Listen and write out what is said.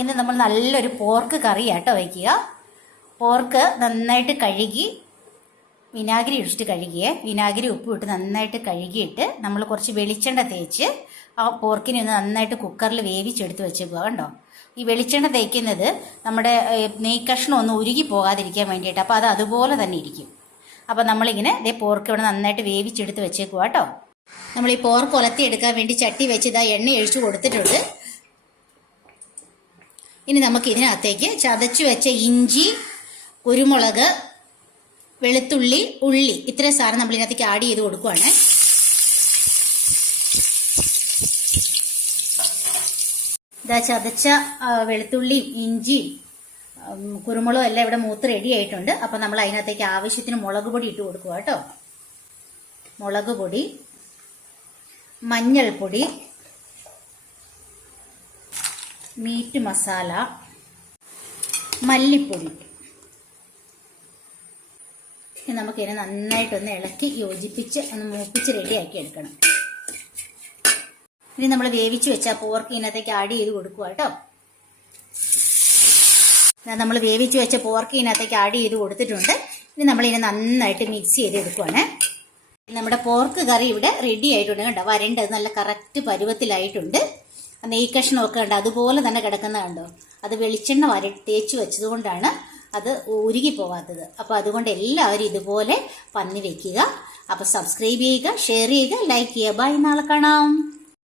ഇന്ന് നമ്മൾ നല്ലൊരു പോർക്ക് കറിയാട്ടോ വയ്ക്കുക. പോർക്ക് നന്നായിട്ട് കഴുകി വിനാഗിരി ഒഴിച്ചിട്ട് കഴുകിയേ, വിനാഗിരി ഉപ്പ് ഇട്ട് നന്നായിട്ട് കഴുകിയിട്ട് നമ്മൾ കുറച്ച് വെളിച്ചെണ്ണ തേച്ച് ആ പോർക്കിനെ ഒന്ന് നന്നായിട്ട് കുക്കറിൽ വേവിച്ചെടുത്ത് വെച്ചേക്കുക. കണ്ടോ, ഈ വെളിച്ചെണ്ണ തേക്കുന്നത് നമ്മുടെ നെയ്ക്കഷ്ണം ഒന്നും ഉരുകി പോകാതിരിക്കാൻ വേണ്ടിയിട്ട്, അപ്പോൾ അത് അതുപോലെ തന്നെ ഇരിക്കും. അപ്പോൾ നമ്മളിങ്ങനെ ഇതേ പോർക്ക് ഇവിടെ നന്നായിട്ട് വേവിച്ചെടുത്ത് വെച്ചേക്കുക കേട്ടോ. നമ്മൾ ഈ പോർക്ക് ഉലത്തിയെടുക്കാൻ വേണ്ടി ചട്ടി വെച്ച് ഇതാ എണ്ണ ഒഴിച്ച് കൊടുത്തിട്ടുണ്ട്. ഇനി നമുക്ക് ഇതിനകത്തേക്ക് ചതച്ചു വെച്ച ഇഞ്ചി, കുരുമുളക്, വെളുത്തുള്ളി, ഉള്ളി ഇത്രയും സാധനം നമ്മൾ ഇതിനകത്തേക്ക് ആഡ് ചെയ്ത് കൊടുക്കുവാണ്. ഇതാ ചതച്ച വെളുത്തുള്ളിയും ഇഞ്ചിയും കുരുമുളകും എല്ലാം ഇവിടെ മൂത്ത് റെഡി ആയിട്ടുണ്ട്. അപ്പം നമ്മൾ അതിനകത്തേക്ക് ആവശ്യത്തിന് മുളക് പൊടി ഇട്ട് കൊടുക്കുക കേട്ടോ. മുളക് പൊടി, മഞ്ഞൾപ്പൊടി, മീറ്റ് മസാല, മല്ലിപ്പൊടി. നമുക്കിതിനെ നന്നായിട്ടൊന്ന് ഇളക്കി യോജിപ്പിച്ച് ഒന്ന് മൂപ്പിച്ച് റെഡിയാക്കി എടുക്കണം. ഇനി നമ്മൾ വേവിച്ച് വെച്ച പോർക്ക് ഇതിനകത്തേക്ക് ആഡ് ചെയ്ത് കൊടുക്കുക കേട്ടോ. നമ്മൾ വേവിച്ച് വെച്ച പോർക്ക് ഇതിനകത്തേക്ക് ആഡ് ചെയ്ത് കൊടുത്തിട്ടുണ്ട്. ഇനി നമ്മളിതിനെ നന്നായിട്ട് മിക്സ് ചെയ്ത് എടുക്കുവാണ്. നമ്മുടെ പോർക്ക് കറി ഇവിടെ റെഡി ആയിട്ടുണ്ട്. കണ്ടോ, വരണ്ടത് നല്ല കറക്റ്റ് പരുവത്തിലായിട്ടുണ്ട്. നെയ്ക്കഷ്ണമൊക്കെ ഉണ്ട് അതുപോലെ തന്നെ കിടക്കുന്ന കണ്ടോ. അത് വെളിച്ചെണ്ണ തേച്ച് വെച്ചത് കൊണ്ടാണ് അത് ഉരുകി പോകാത്തത്. അപ്പോൾ അതുകൊണ്ട് എല്ലാവരും ഇതുപോലെ പന്നി വെക്കുക. അപ്പോൾ സബ്സ്ക്രൈബ് ചെയ്യുക, ഷെയർ ചെയ്യുക, ലൈക്ക് ചെയ്യുക. ബൈ, നാളെ കാണാം.